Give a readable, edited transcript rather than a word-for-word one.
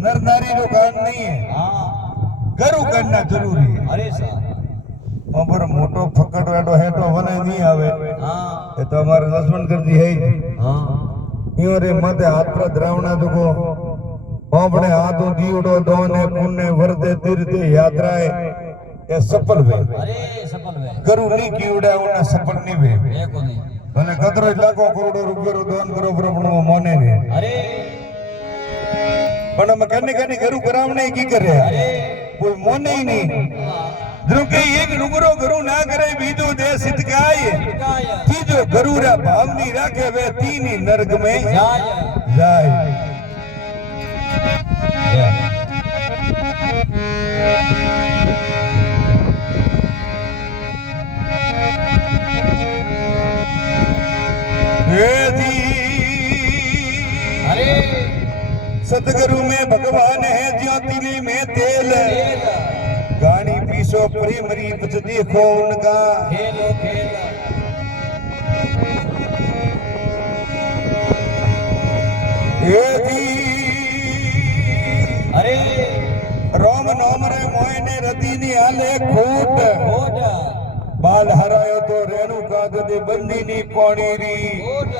नर नारी रो कान नहीं है। हाँ गरु करना जरूरी है। अरे साहब पर मोटो फकड़ वेटो है तो वने नहीं आवे। हाँ ये तो हमारे लक्ष्मण कर दी है। हाँ यूं रे मते हाथ पर द्रावणा दुको अपने हाथों दीवड़ो दोने पुण्य वरदे तीर्थे यात्राएं ये सफल वे। अरे सफल वे गरु नहीं कीवड़ा उन्हें सफल नहीं वे। एको नहीं भले कतरो लाखों करोड़ों रुपये रो दान करो पर अपनो मोने रे। अरे पण हम कने गरु करावणे की करे। अरे कोई मोने ही नहीं। द्रुके एक रुगरो गरु ना करे बीजो दे सितकाय। तीजो गरुरा भावनी राखे वे तीनी नरक में जाय। अरे सतगुरु में भगवान है ज्योतिली में तेल। गानी पीसो प्रेमरी बच देखो उनका खेलो खेल अरे रोम नोम रे मोयने रदीनी आले खोट ओट बाल हरायो तो रेणु का दे बंदी नी कोणी री ओट